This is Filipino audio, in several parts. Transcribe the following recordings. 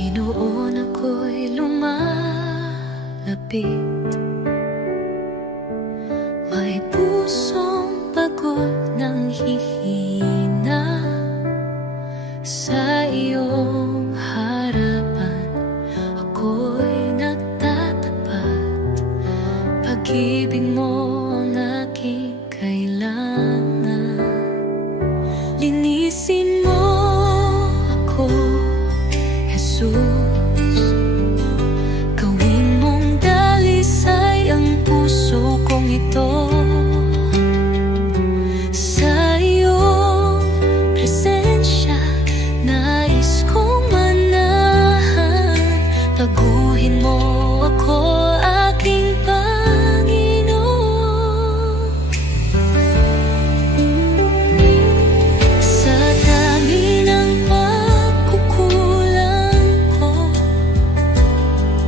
Panginoon, ako'y lumalapit. May pusong pagod ng hihina. Sa iyong harapan ako'y nagtatapat. Pag-ibig mo ang aking kailangan. Linisin mo ako, Jesus. Gawin mong dalisay ang puso kong ito. Sa iyong presensya nais kong manahan. Taguhin mo ako, aking Panginoon. Sa dami ng pagkukulang ko,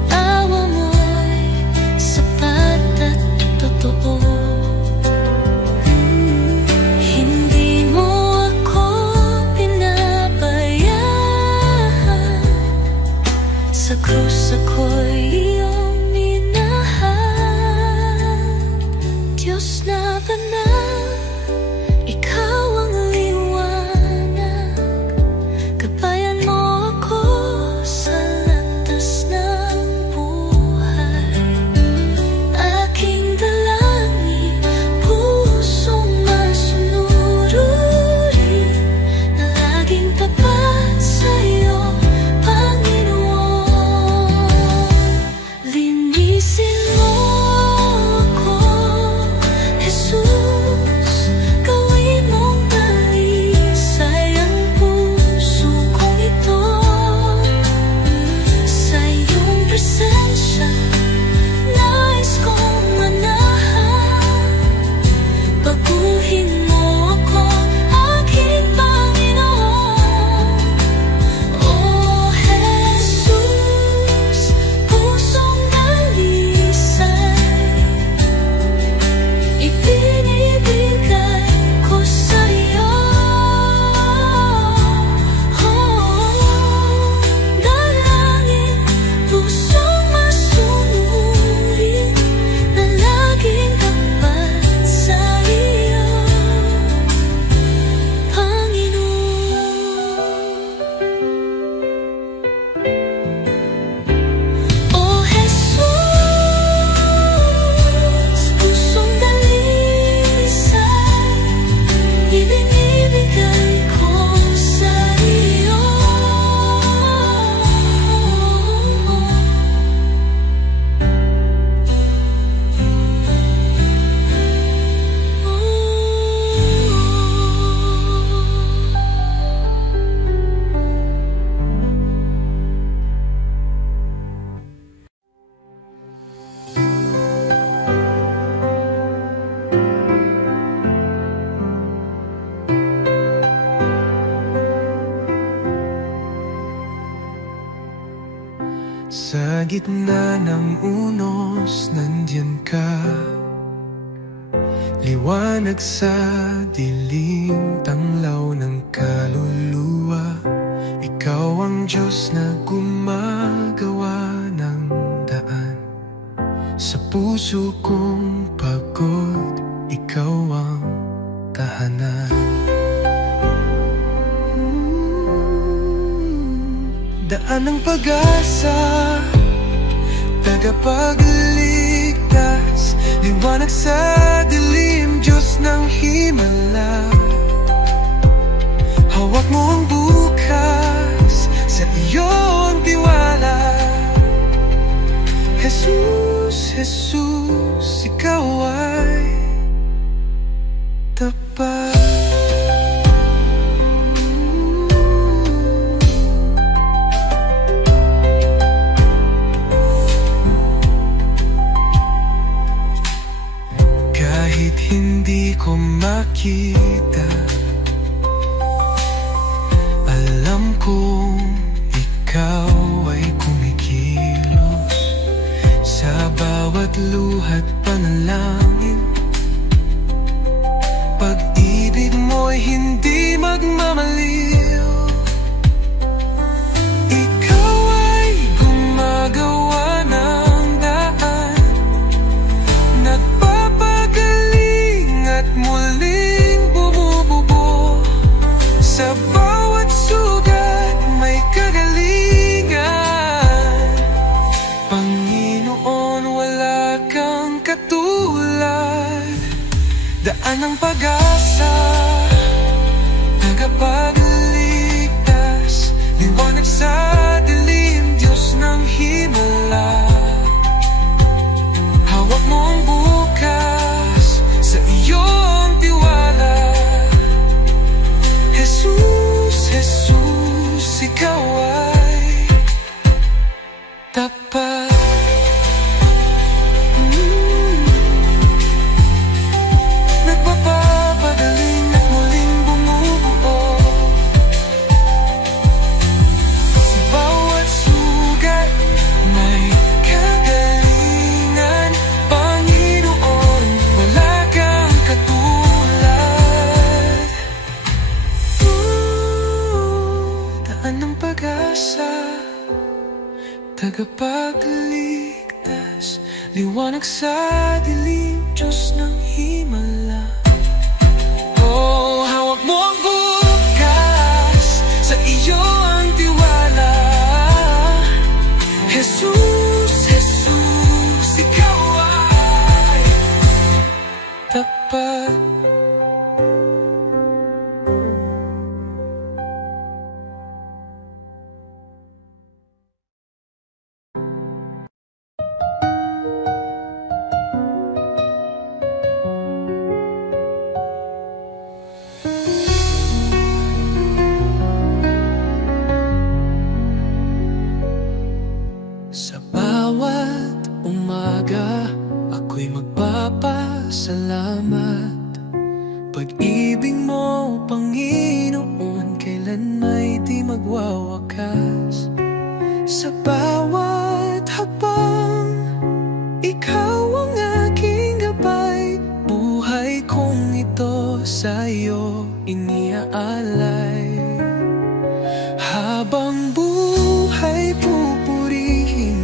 awa mo'y sapat at totoo. Hindi mo ako pinabayaan. Sa krus ako'y iyong minahal. Diyos na banal, ikaw ang liwanag. Gabayan mo ako sa landas ng buhay. Aking dalangin, pusong masunurin na laging tapat sa'yo, Panginoon. Linisin mo ako, Jesus. Gawin mong dalisay ang puso kong ito. Sa iyong presensya nais kong manahan. Baguhin mo ako, aking Panginoon. Oh Jesus, pusong dalisay ibinibigay ko sa'yo. Dalangin, pusong masunurin na laging tapat sa'yo, Panginoon. Oh Jesus, pusong dalisay ibinibigay ko sa iyo. Sa gitna ng unos, nandiyan ka. Liwanag sa dilim, tanglaw ng kaluluwa. Ikaw ang Diyos na gumagawa ng daan. Sa puso kong pagod, ikaw ang tahanan. Daan ng pag-asa, tagapagligtas, liwanag sa dilim, Diyos ng himala. Hawak mo ang bukas, sa iyong tiwala. Jesus, Jesus, ikaw ay tapat. Kahit hindi ko makita, alam kong ikaw ay kumikilos. Sa bawat luha't panalangin, pag-ibig mo'y hindi magmamaliw. Ikaw tagapagligtas, liwanag sa dilim, Diyos ng himala. Oh, hawak mo ang bukas, sa iyo ang tiwala. Jesus, Jesus, ikaw ay tapat. Magpapasalamat. Pag-ibig mo, Panginoon, kailan may di magwawakas. Sa bawat habang ikaw ang aking gabay, buhay kong ito sa'yo iniaalay. Habang buhay pupurihin,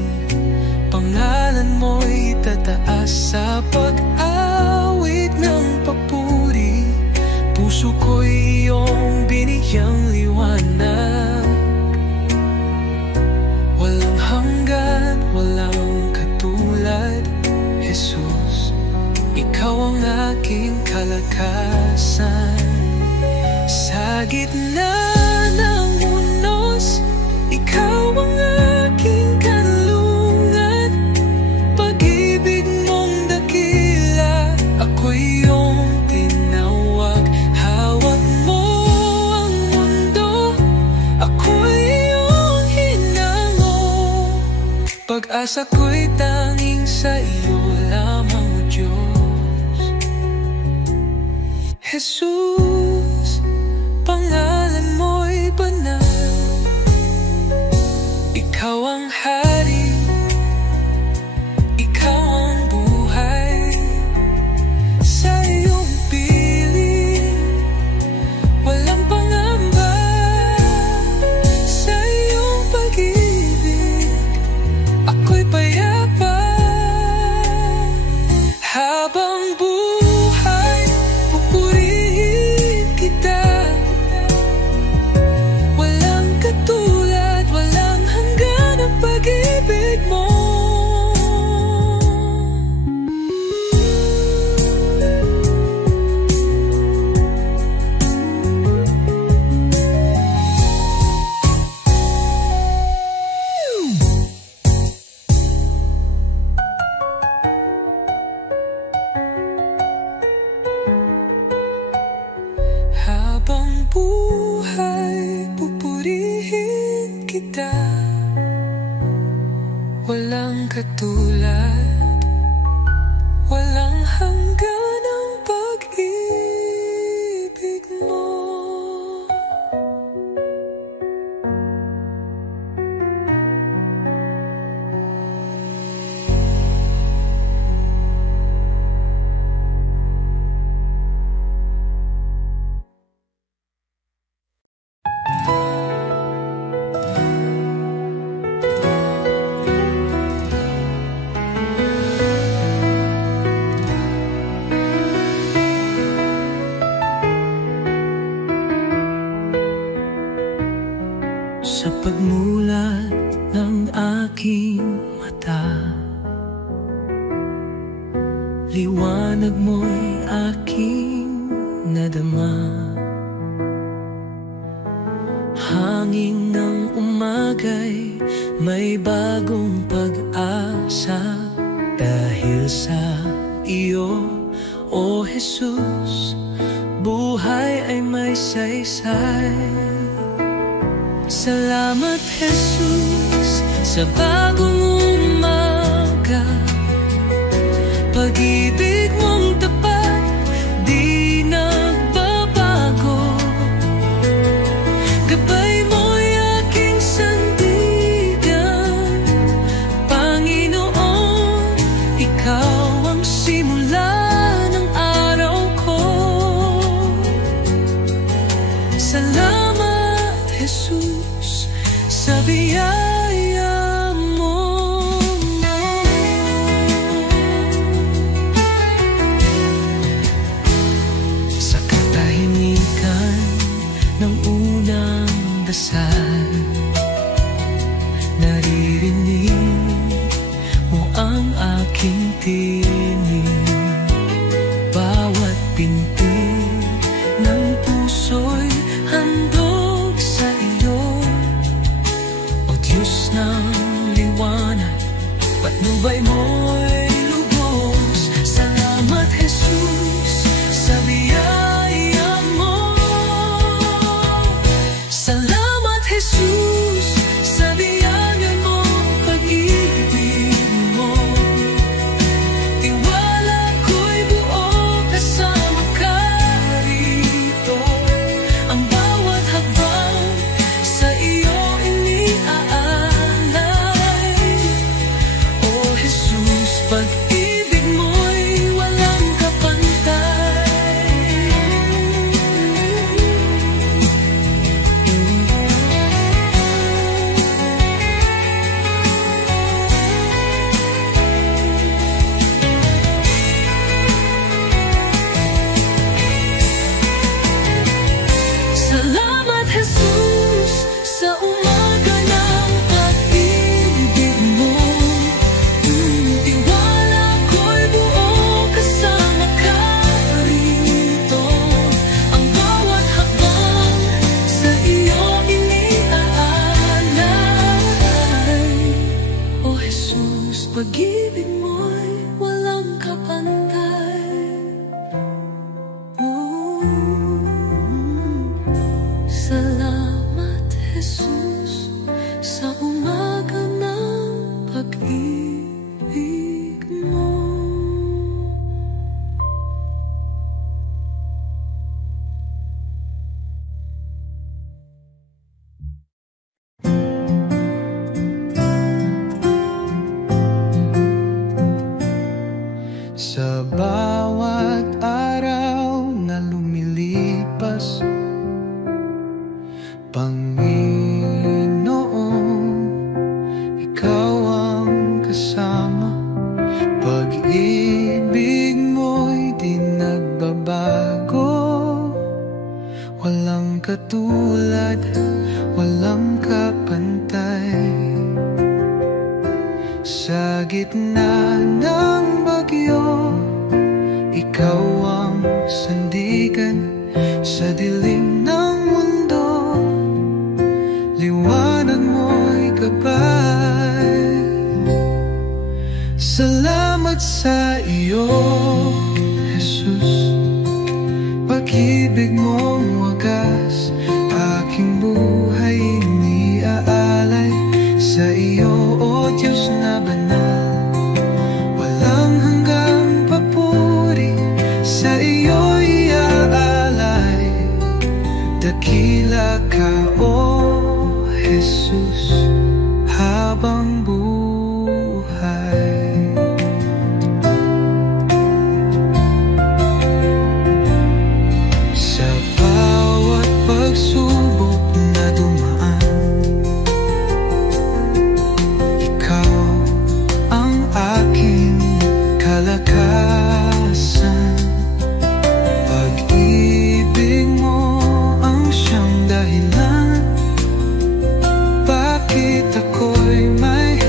pangalan mo'y tataas sa pag-awit ng papuri. Puso ko'y iyong biniyang liwanag, walang hanggan, walang katulad. Jesus, ikaw ang aking kalakasan. Sa gitna ng unos, ikaw ang aking kanlungan. Pag-ibig mong dakila, ako'y iyong tinawag. Hawak mo ang mundo, ako'y iyong hinango. Pag-asa ko'y tanging sa iyo lamang, O Diyos. Jesus, pangalan mo'y banal. Ikaw ang hari, ikaw ang buhay. Sa iyong piling, walang pangamba. Sa iyong pag-ibig, ako'y payapa. Habang buhay, pupurihin kita. Walang katulad, walang hanggan ang pag-ibig mo. Habang buhay, pupurihin kita. Walang katulad, walang hanggan ang pag-ibig mo. Sa pagmulat ng aking mata, liwanag mo'y aking nadama. Hangin ng umaga'y may bagong pag-asa. Dahil sa iyo, O Jesus, buhay ay may saysay. Salamat, Jesus, sa bagong umaga. Pag-ibig mong tapat, di nagbabago. Gabay mo'y aking sandigan. Panginoon, ikaw ang simula ng araw ko. Salamat, Jesus, sa biyaya mo. dasal. Naririnig mo ang aking tinig, bawat pintig ng puso'y handog sa iyo. O Diyos ng liwanag, patnubay mo'y lubos. Salamat Jesus sa biyaya mo. Salamat Jesus sa biyaya mo, pag-ibig mo. Tiwala ko'y buo kasama ka rito. Ang bawat hakbang sa iyo iniaalay. O Jesus, pag-ibig mo'y walang kapantay. Salamat Jesus sa umaga ng pag-ibig mo. Tiwala ko'y buo kasama ka rito. Ang bawat hakbang sa iyo iniaalay. O Jesus, pag-ibig mo'y walang kapantay. Salamat Jesus sa umaga ng pag-ibig mo. Sa bawat araw na lumilipas, Panginoon, ikaw ang kasama. Pag-ibig mo'y di nagbabago. Walang katulad, walang kapantay. Sa gitna ng bagyo, ikaw ang sandigan. Sa dilim ng mundo, liwanag mo'y gabay. Salamat sa iyo, Jesus. Pag-ibig mong wagas, aking buhay iniaalay. Sa iyo, O Diyos na banal, walang hanggang papuri. Sa iyo iaalay, dakila ka, O Jesus, habang buhay. Sa bawat pagsubok na dumaan, ikaw ang aking kalakasan. Pag-ibig mo ang siyang dahilan bakit ako'y may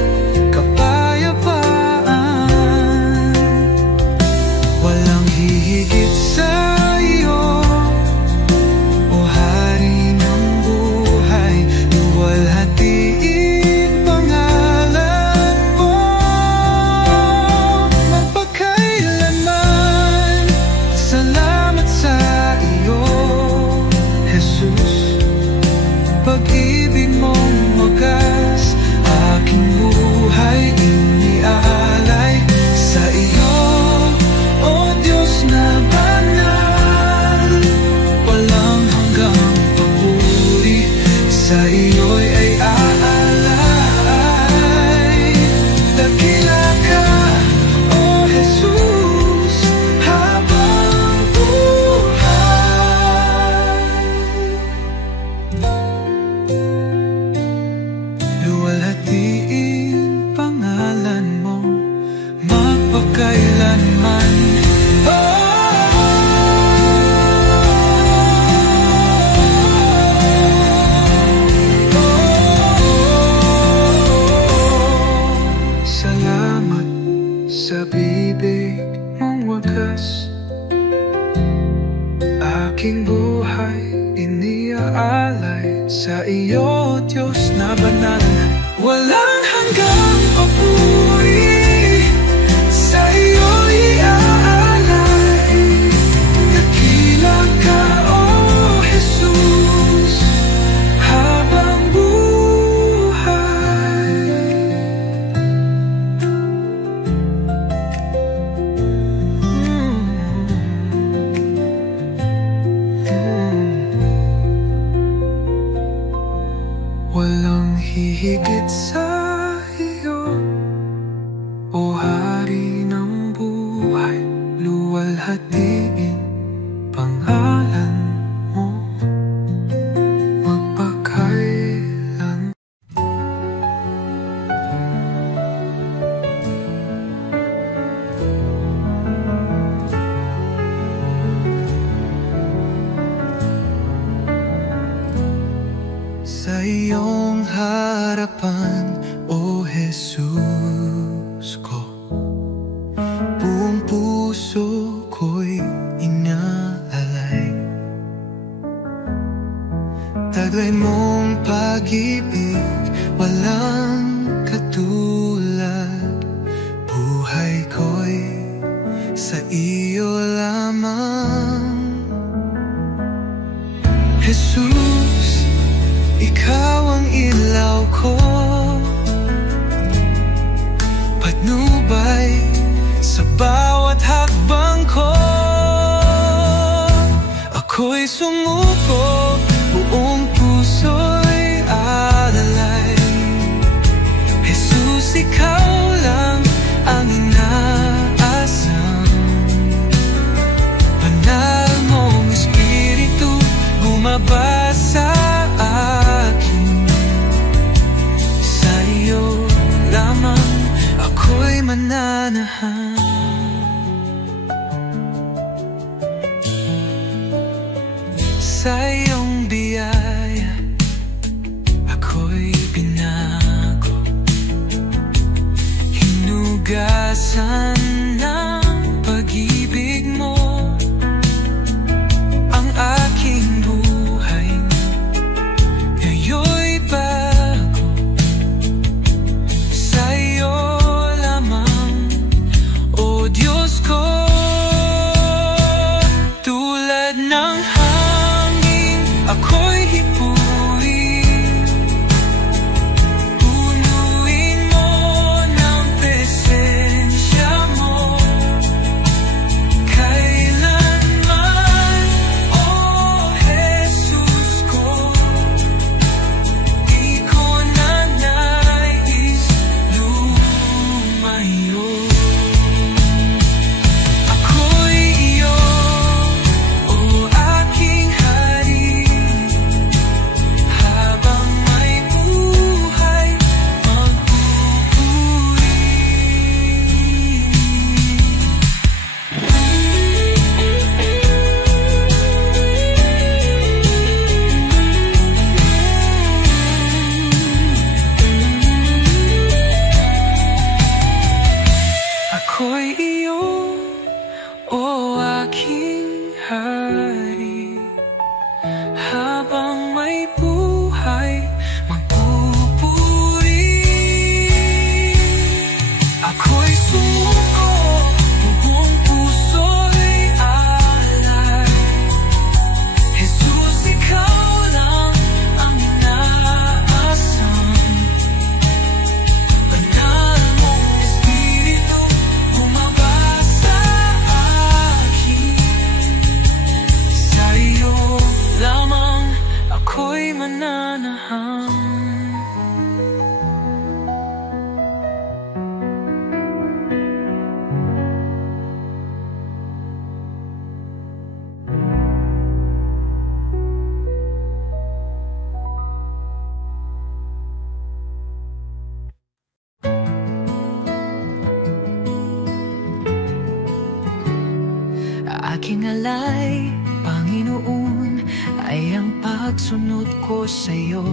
hanggang papuri sa'yo'y iaalay. Dakila ka, oh Jesus, habang buhay. Walang hihigit sa iyo, o Hari ng buhay. Luwalhatiin pangalan mo magpakailan. Sa iyong harapan, o Jesus ko, buong puso ko'y inaalay. Taglay mong pag-ibig, walang katulad. Buhay ko'y sa iyo lamang. Jesus, ikaw ang ilaw ko, patnubay sa bawat hakbang ko. Ako'y sumuko, buong puso'y alalay. Jesus, ikaw lang ang inaasam. Banal mong Espiritu bumaba sa akin. Sa iyo lamang ako'y mananahan. Sa iyong biyaya ako'y binago, hinugasan ng pag-ibig mo ang aking buhay. Ngayon'y bago, sa iyo lamang, o Diyos ko. Tulad ng hangin ako'y hipuin, punuin mo ng presensya mo. Kailanman, oh Jesus ko, di ko na nais lumayo. Ako'y iyo, o aking Hari, habang may buhay magpupuri. Ako'y iyo, o aking Hari, habang may buhay magpupuri. Ako'y sumuko, buong puso'y alay. Jesus, ikaw lang ang inaasam. Banal mong Espiritu bumaba sa akin. Sa iyo lamang ako'y mananahan. Aking alay, Panginoon, ay ang pagsunod ko sa'yo.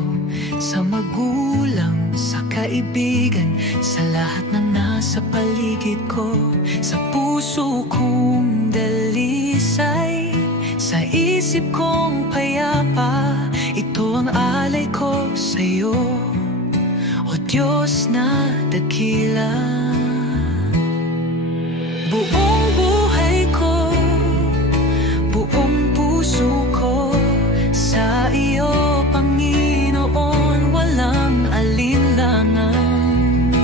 Sa magulang, sa kaibigan, sa lahat ng nasa paligid ko. Sa puso kong dalisay, sa isip kong payapa, ito ang alay ko sa'yo. O Diyos na dakila. Buong buhay ko, buong puso ko, sa iyo, Panginoon, walang alinlangan.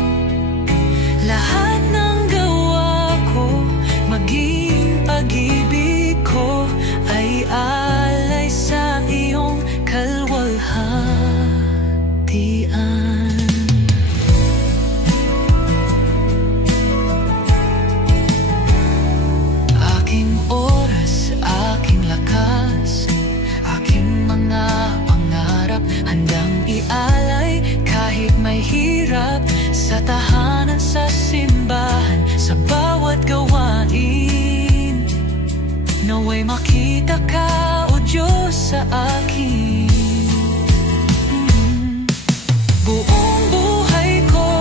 Lahat ng gawa ko, maging pag-ibig ko, ay alay sa iyong kalwalhatian. Aking oras, aking lakas, aking mga pangarap, handang ialay kahit may hirap, sa tahanan, sa simbahan, sa bawat gawain. Naway makita ka, O Diyos, sa akin. Buong buhay ko,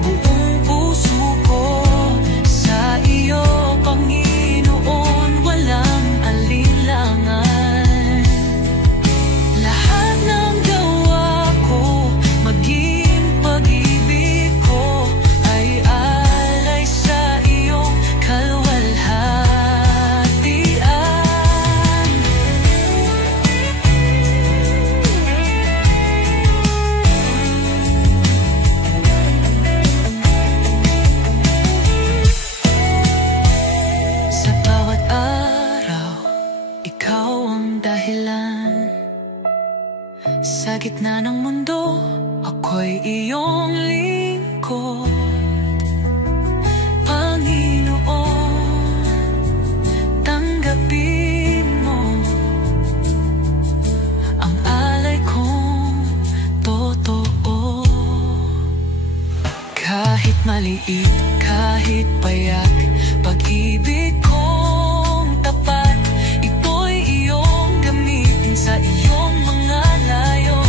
buong puso ko, sa iyo, Panginoon, walang alinlangan. Lahat ng gawa ko, maging pag-ibig ko, ay alay sa iyong kalwalhatian. Sa bawat araw, ikaw ang dahilan. Sa gitna ng mundo, ako'y iyong lingkod. Panginoon, tanggapin mo ang alay kong totoo. Kahit maliit, kahit payak, pag-ibig kong tapat, ito'y iyong gamitin sa iyong mga layon.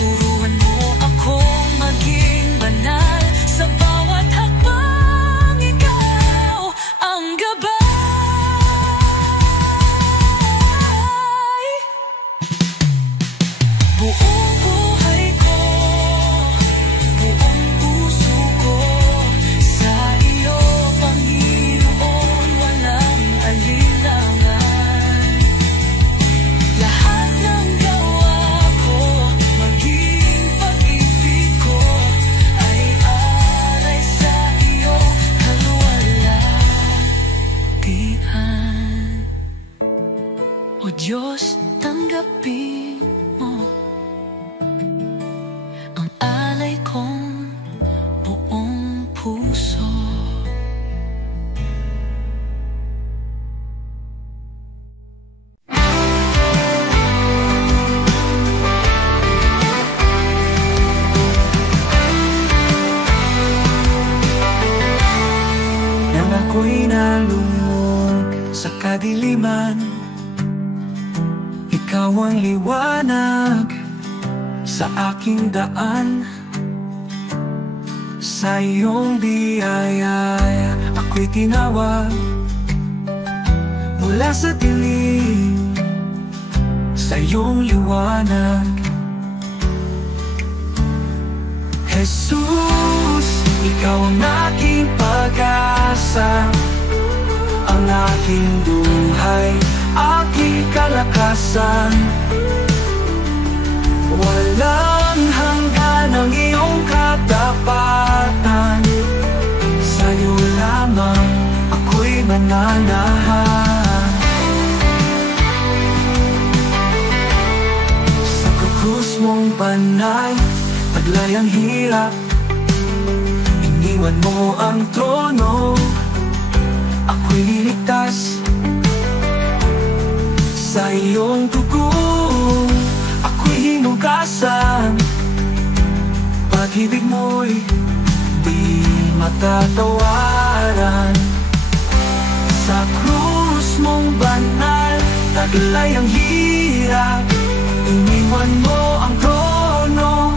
Turuan mo akong maging banal, sa bawat hakbang ikaw ang gabay. Buong buhay ko, buong puso ko, sa iyo, Panginoon, walang alinlangan. Lahat ng gawa ko, maging pag-ibig ko, ay alay sa iyo, kalwalhatian. O Diyos, tanggapin mo ang alay kong buong puso. Nang ako'y nalungog sa kadiliman, ikaw ang liwanag sa aking daan. Sa iyong biyaya, ako'y tinawag mula sa dilim, sa iyong liwanag. Jesus, ikaw ang aking pag-asa, ang aking buhay, aking kalakasan. Walang hanggan ang iyong katapatan, sa'yo lamang ako'y mananahan. Sa krus mong banal, taglay ang hirap, iniwan mo ang trono, ako'y niligtas. Sa iyong dugo, ako'y hinugasan. Pag-ibig mo'y di matatawaran. Sa krus mong banal, taglay ang hirap, iniwan mo ang trono,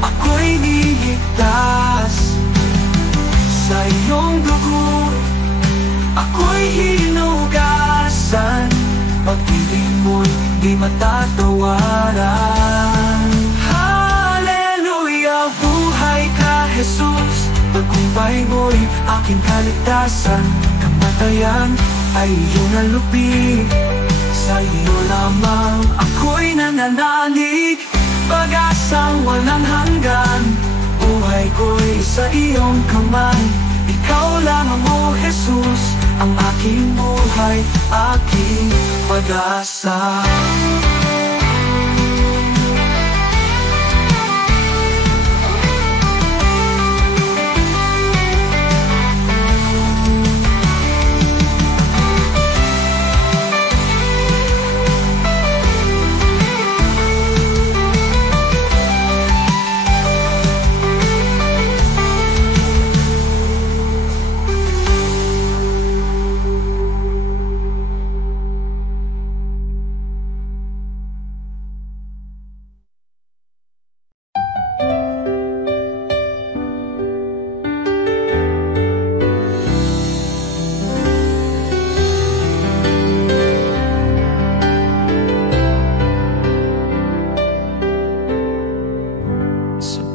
ako'y niligtas. Sa iyong dugo, ako'y hinugasan. Pag-ibig mo'y di matatawaran. Hallelujah. Jesus, tagumpay mo'y aking kaligtasan. Kamatayan ay iyong nalupi, sa iyo lamang ako'y nananalig. Pag-asang walang hanggan, buhay ko'y sa iyong kamay. Ikaw lamang, O Jesus, ang aking buhay, aking pag-asa.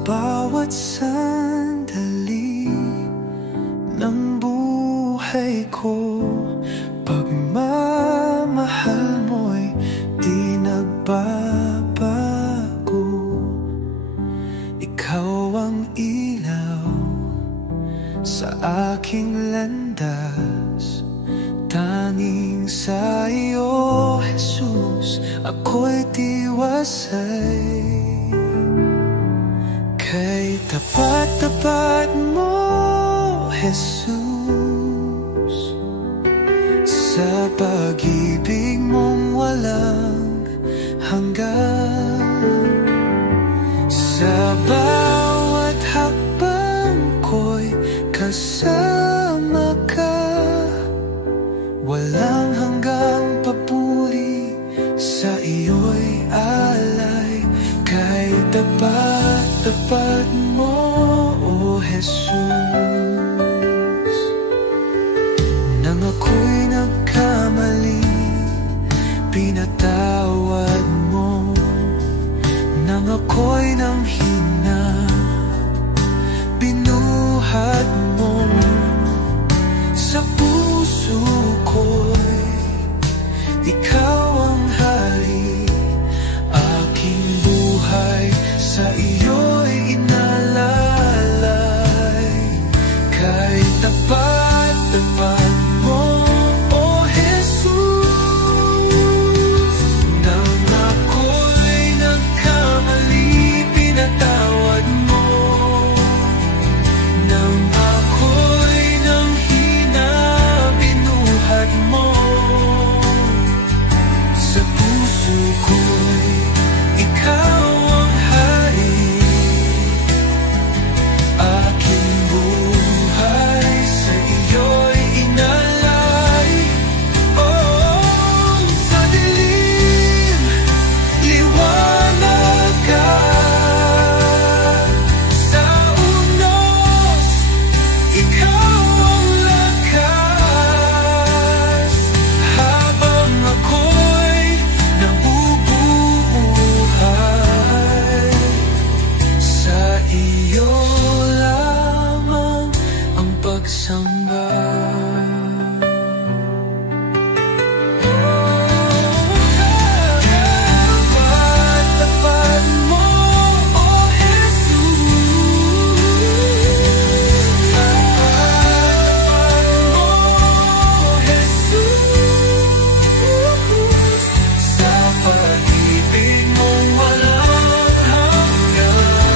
Bawat sandali ng buhay ko, pagmamahal mo'y di nagbabago. Ikaw ang ilaw sa aking landas, tanging sa iyo, Jesus, ako'y tiwasay. Kay tapat-tapat mo, Jesus, sa pag-ibig mong walang hanggan. Sa bawat hakbang ko'y kasama ka, walang hanggang papuri, sa iyo'y alay. Kay tapat mo, O Jesus, nang ako'y nagkamali, pinatawad mo. Nang ako'y nanghina, binuhat mo. Sa puso ko'y ikaw ang hari, aking buhay sa iyo'y inalalay. Kay tapat mo, O Jesus, nang ako'y nagkamali, pinatawad mo. Nang ako'y nanghina, binuhat mo. Sa puso ko'y ikaw ang hari, aking buhay sa iyo'y inalay. Oh, sa dilim, liwanag ka. Sa unos, ikaw ang lakas. Habang ako'y nabubuhay, sa iyo lamang ang pagsamba. Tapat mo, O Jesus, tapat mo, O Jesus, sa pag-ibig mong walang hanggan.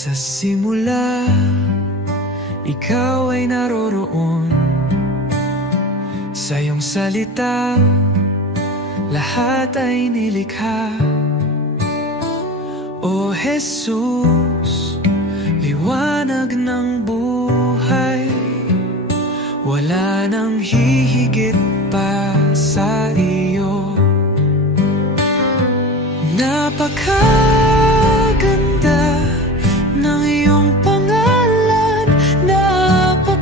Sa simula, ikaw ay naroroon. Sa iyong salita, lahat ay nilikha. O Jesus, liwanag ng buhay, wala nang hihigit pa sa iyo. Napakaganda ng iyong pangalan, napakabanal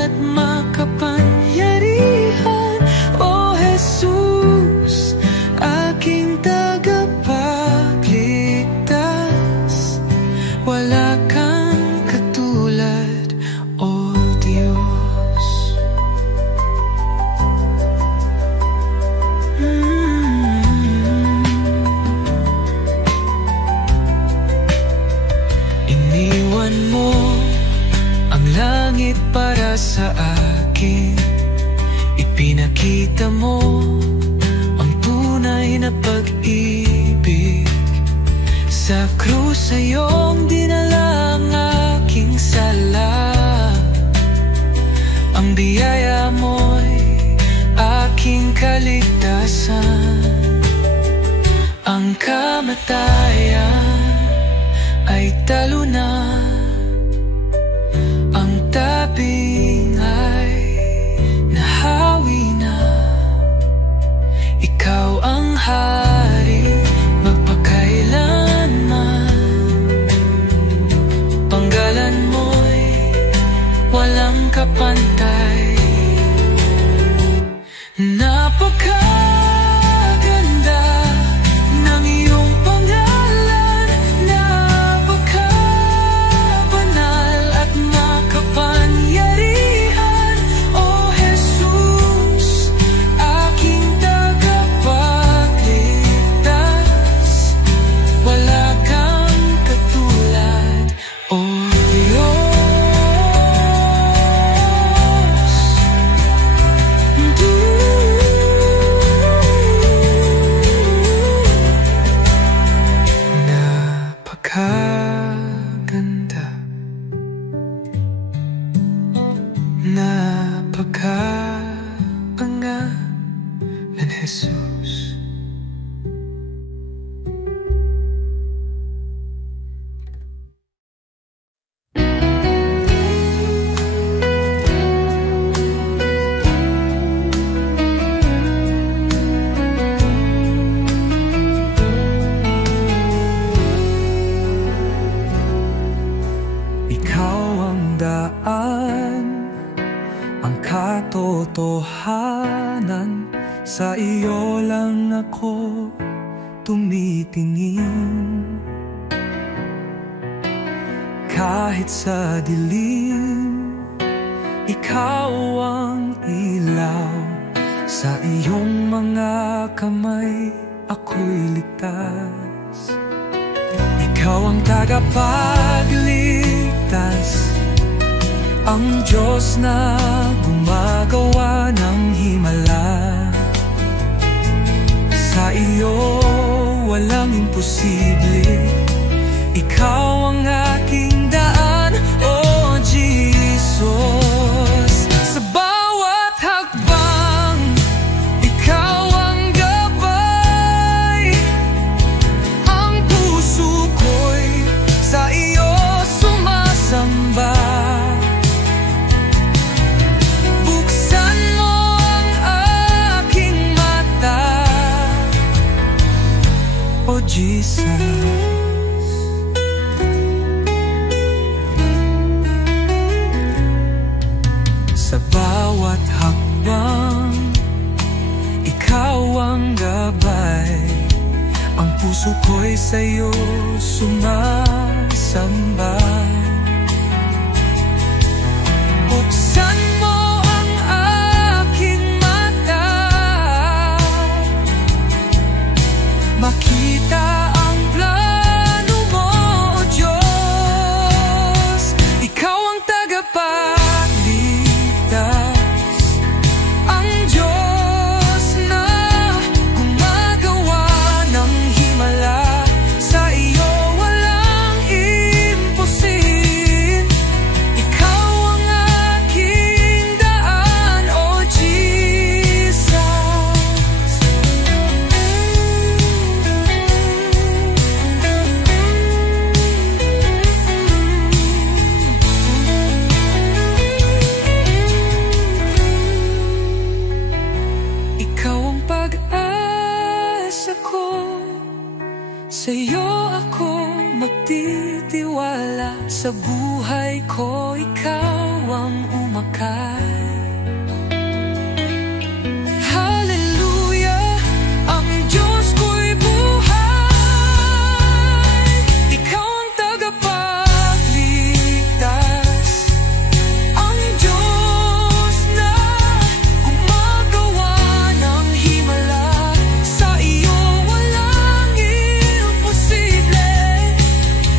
at makapangyarihan. O Jesus, aking tagapagligtas, wala kang katulad, O Diyos. Iniwan mo ang langit para sa akin, ipinakita mo ang tunay na pag-ibig. Sa krus sa iyong dinala ang aking sala, ang biyaya mo'y aking kaligtasan. Ang kamatayan ay talo na, ang taping ay nahawi na. Ikaw ang hari magpakailanman, panggalan mo'y walang kapantay. Napakaganda ng iyong pangalan, napakabanal at makapangyarihan. O Jesus, aking tagapagligtas, wala kang katulad, O Diyos. Napakaganda, napakapangalan, Jesus. Ikaw ang daan, ang katotohanan, sa iyo lang ako tumitingin. Kahit sa dilim, ikaw ang ilaw, sa iyong mga kamay ako'y ligtas. Ikaw ang tagapagligtas, ang Diyos na gumagawa ng himala. Sa iyo walang imposible, ikaw ang aking daan, O Jesus. Sa bawat hakbang, ikaw ang gabay, ang puso ko'y sa iyo sumasamba. Buksan mo ang aking mata, O Jesus. Sa bawat hakbang, ikaw ang gabay, ang puso ko'y sa'yo sumasamba. Buksan mo ang aking mata, makita ang plano mo, O Diyos. Ikaw ang tagapagligtas, ang Diyos na gumagawa ng himala. Sa iyo Sa buhay ko, ikaw ang umakay. Hallelujah, ang Diyos ko'y buhay. Ikaw ang tagapagligtas, ang Diyos na gumagawa ng himala. Sa iyo walang imposible.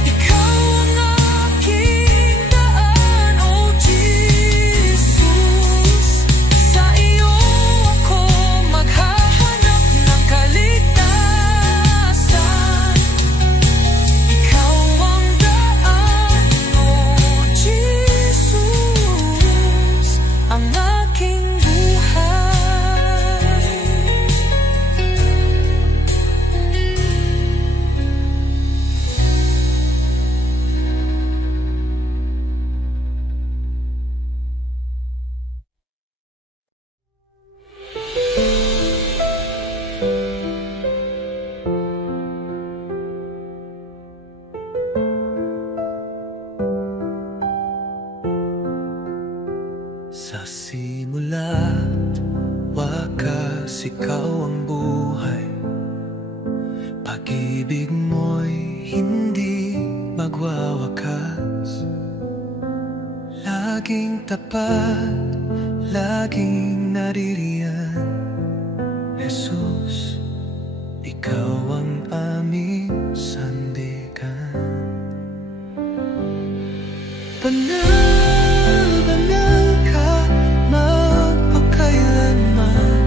Ikaw ang aking daan, oh Jesus. Sa iyo ako maghahanap ng kaligtasan. Ikaw ang daan, oh Jesus, ang aking buhay. Sa simula, wakas, ikaw ang buhay. Pag-ibig mo'y hindi magwawakas. Laging tapat, laging naririyan. Jesus, ikaw ang aming sandigan. Banal, banal ka, magpakailanman.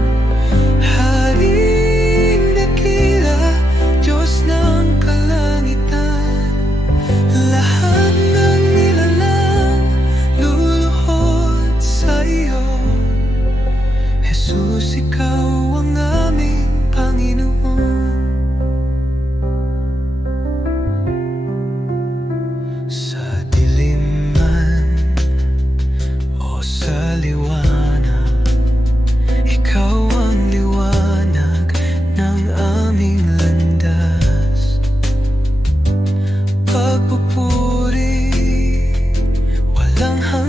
Haring dakila, Diyos ng kalangitan. Lahat ng nilalang luluhod sa iyo. Jesus, ikaw ang aming Panginoon. Sa dilim man o sa liwanag, ikaw ang liwanag ng aming landas. Pagpupuri walang hanggan.